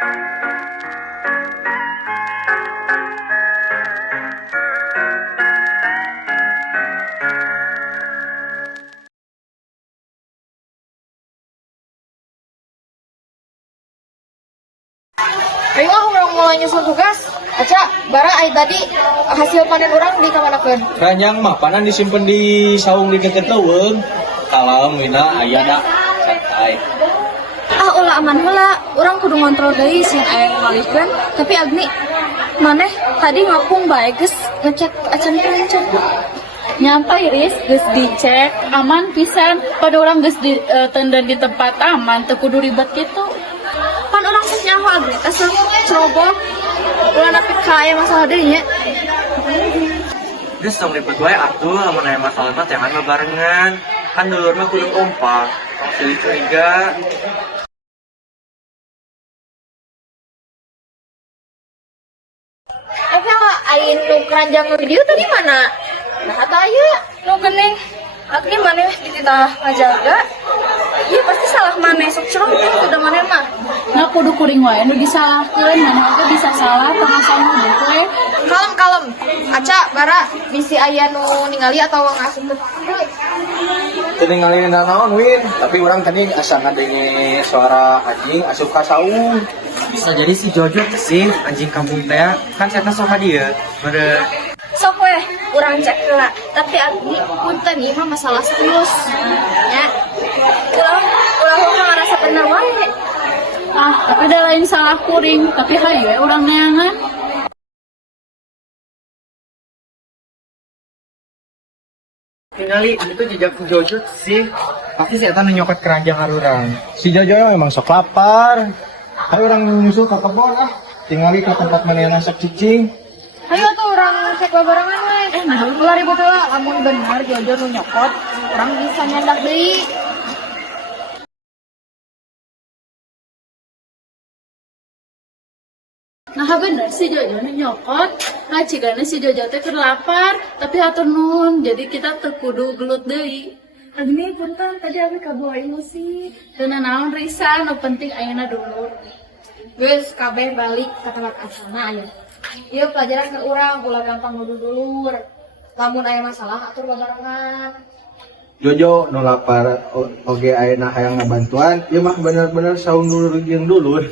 Ayo orang mulai nyusun tugas. Aca, bara ai tadi hasil panen orang di kamanakeun? Ranjang mah panan disimpen di saung di deket leuweung. Kalem wina aya da santai. Ah ulah aman heula, orang kudu ngontrol deui sieun aya ngalihkeun. Tapi Agni, maneh tadi ngapung bae geus ngecek acan kelencan. Nyampai Riz, geus dicek aman pisan. Pada orang geus di tenda di tempat aman, teu kudu ribet gitu. Pan orang geus nyaho Agni, asal cerobok. Ulah napit kaya masalah deui nya. Geus tong ribet wae atuh lamun aya masalah mah jangan barengan. Kan dulur mah kudu kompak. Tong silih curiga. Kalau ain nu keranjang video tadi mana? Nah kata aya nu geuning. Agni maneh dititah ngajaga. Iya pasti salah maneh sok cerobok kudu maneh mah. Nah kudu kuring wae nu disalahkeun, mana oge bisa salah pengasan nu we. Kalem. Aca, bara bisi aya nu ningali atau ngasup ke Teu ningali naon Win, tapi urang tadi asa ngadenge suara anjing asup ka saung. Bisa jadi si Jojo sih anjing kampung teh kan saya sok ka dieu. Bener. sok weh, urang cek heula. Tapi Agni punten ieu mah masalah serius. Ya. Ulah ngarasa bener wae. Ah, tapi da lain salah kuring, tapi hayu we urang neangan. Ningali itu jejak Jojo sih. Pasti si eta nyokot keranjang harurang. Si Jojo memang sok lapar. Ayo orang nyusul ke kebon ah. Tingali ke tempat mana yang masak cicing. Ayo tuh orang cek babarengan we. Nah, ulah ribut heula, lamun bener Jojo nu nyokot, urang bisa nyandak deui. Nah bener si Jojo nu nyokot, nah cigana si Jojo teh keur lapar, tapi hatur nuhun, jadi kita teu kudu gelut deui. Agni punten tadi abi kabawa emosi. Teu naon Risa, nu penting ayeuna dulur. Geus kabeh balik ke tempat asalna aya. Ieu pelajaran ke urang, ulah gampang nuduh dulur. Lamun aya masalah atur babarengan. Jojo nu lapar oge ayeuna hayang ngabantuan, ieu mah bener-bener saung dulur jeung dulur.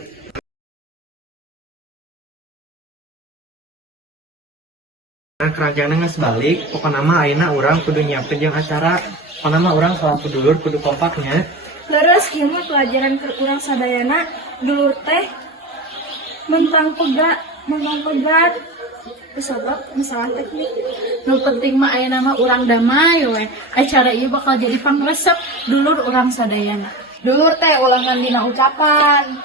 Keranjangna geus balik, pokona mah ayeuna urang kudu nyiapkeun jeung acara. Pokona mah urang salaku dulur kudu kompaknya. Terus ieu mah pelajaran ke urang sadayana, dulur teh mentang pegat. Sebab masalah teknik. Nu penting mah ayeuna mah urang damai we. Acara ieu bakal jadi pangresep dulur urang sadayana. Dulur teh ulangan dina ucapan.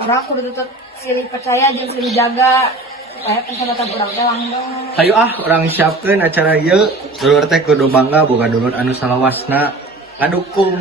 Urang kudu tetep silih percaya jeung silih jaga supaya persahabatan urang teh langgeng. Hayu ah, urang siapkeun acara ieu. Dulur teh kudu bangga boga dulur anu salawasna ngadukung.